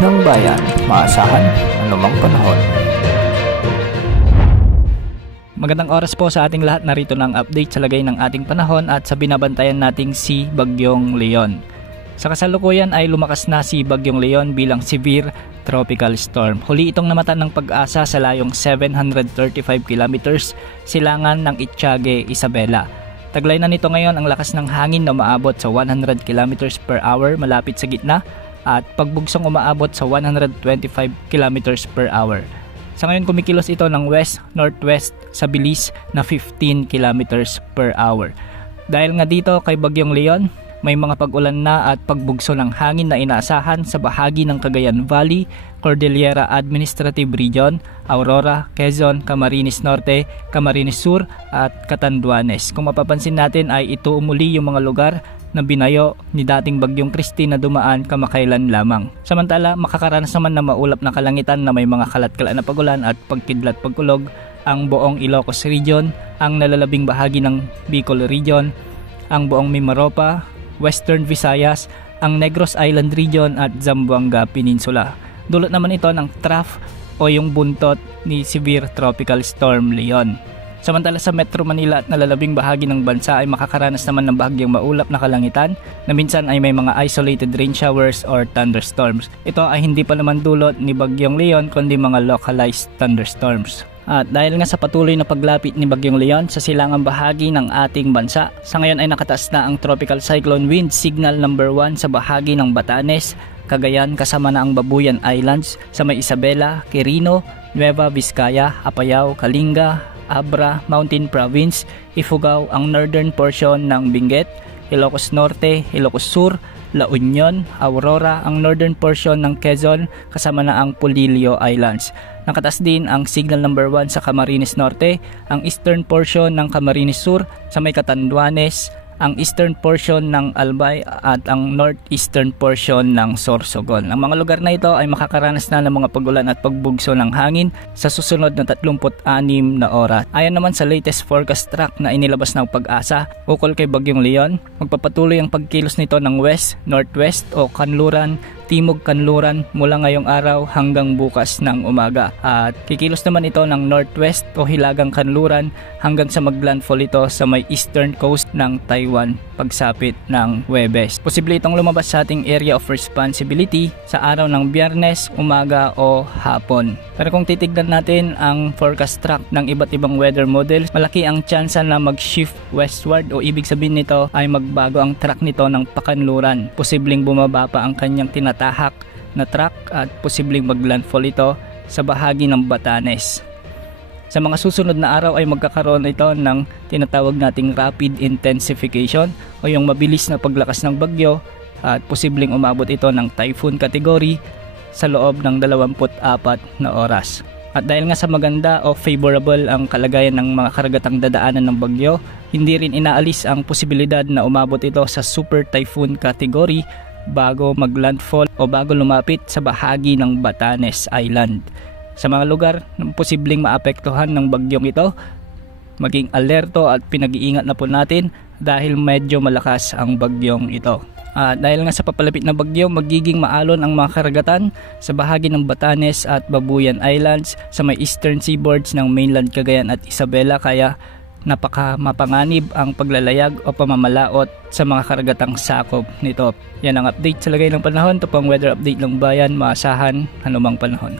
ng bayan, maasahan anumang panahon. Magandang oras po sa ating lahat. Narito na ang update sa lagay ng ating panahon at sa binabantayan nating si Bagyong Leon. Sa kasalukuyan ay lumakas na si Bagyong Leon bilang severe tropical storm. Huli itong namatan ng Pag-asa sa layong 735 kilometers silangan ng Itiage, Isabela. Taglay na nito ngayon ang lakas ng hangin na umaabot sa 100 kilometers per hour malapit sa gitna at pagbugsong umaabot sa 125 kilometers per hour. Sa ngayon kumikilos ito ng west-northwest sa bilis na 15 kilometers per hour. Dahil nga dito kay Bagyong Leon, may mga pag-ulan na at pagbugso ng hangin na inaasahan sa bahagi ng Cagayan Valley, Cordillera Administrative Region, Aurora, Quezon, Camarines Norte, Camarines Sur at Catanduanes. Kung mapapansin natin ay ito umuli yung mga lugar na binayo ni dating Bagyong Christine na dumaan kamakailan lamang. Samantala, makakaranas naman na maulap na kalangitan na may mga kalat-kalat na pagulan at pagkidlat pagkulog ang buong Ilocos Region, ang nalalabing bahagi ng Bicol Region, ang buong Mimaropa, Western Visayas, ang Negros Island Region at Zamboanga Peninsula. Dulot naman ito ng trough o yung buntot ni Severe Tropical Storm Leon. Samantala sa Metro Manila at nalalabing bahagi ng bansa ay makakaranas naman ng bahagyang maulap na kalangitan na minsan ay may mga isolated rain showers or thunderstorms. Ito ay hindi pa naman dulot ni Bagyong Leon kundi mga localized thunderstorms. At dahil nga sa patuloy na paglapit ni Bagyong Leon sa silangang bahagi ng ating bansa, sa ngayon ay nakataas na ang Tropical Cyclone Wind Signal number 1 sa bahagi ng Batanes, Cagayan kasama na ang Babuyan Islands sa may Isabela, Quirino, Nueva Vizcaya, Apayao, Kalinga, Abra, Mountain Province, Ifugao, ang northern portion ng Benguet, Ilocos Norte, Ilocos Sur, La Union, Aurora, ang northern portion ng Quezon kasama na ang Polillo Islands. Nakatas din ang signal number 1 sa Camarines Norte, ang eastern portion ng Camarines Sur sa may Catanduanes, ang eastern portion ng Albay at ang northeastern portion ng Sorsogon. Ang mga lugar na ito ay makakaranas na ng mga pagulan at pagbugso ng hangin sa susunod na 36 na oras. Ayon naman sa latest forecast track na inilabas ng Pag-asa ukol kay Bagyong Leon, magpapatuloy ang pagkilos nito ng west, northwest o kanluran, timog kanluran mula ngayong araw hanggang bukas ng umaga. At kikilos naman ito ng northwest o hilagang kanluran hanggang sa maglandfall ito sa may eastern coast ng Taiwan pagsapit ng Huwebes. Posible itong lumabas sa ating area of responsibility sa araw ng Biyernes, umaga o hapon. Pero kung titignan natin ang forecast track ng iba't ibang weather models, malaki ang tsansa na mag-shift westward o ibig sabihin nito ay magbago ang track nito ng pakanluran. Posibleng bumaba pa ang kanyang tinatahak na track at posibleng maglandfall ito sa bahagi ng Batanes. Sa mga susunod na araw ay magkakaroon ito ng tinatawag nating rapid intensification o yung mabilis na paglakas ng bagyo at posibleng umabot ito ng typhoon category sa loob ng 24 na oras. At dahil nga sa maganda o favorable ang kalagayan ng mga karagatang dadaanan ng bagyo, hindi rin inaalis ang posibilidad na umabot ito sa super typhoon category bago maglandfall o bago lumapit sa bahagi ng Batanes Island. Sa mga lugar na posibleng maapektuhan ng bagyong ito, maging alerto at pinag-iingat na po natin dahil medyo malakas ang bagyong ito. Dahil nga sa papalapit na bagyo, magiging maalon ang mga karagatan sa bahagi ng Batanes at Babuyan Islands sa may eastern seaboards ng mainland Cagayan at Isabela, kaya napaka-mapanganib ang paglalayag o pamamalaot sa mga karagatang sakop nito. Yan ang update sa lagay ng panahon. Ito pang weather update ng bayan, maasahan anumang panahon.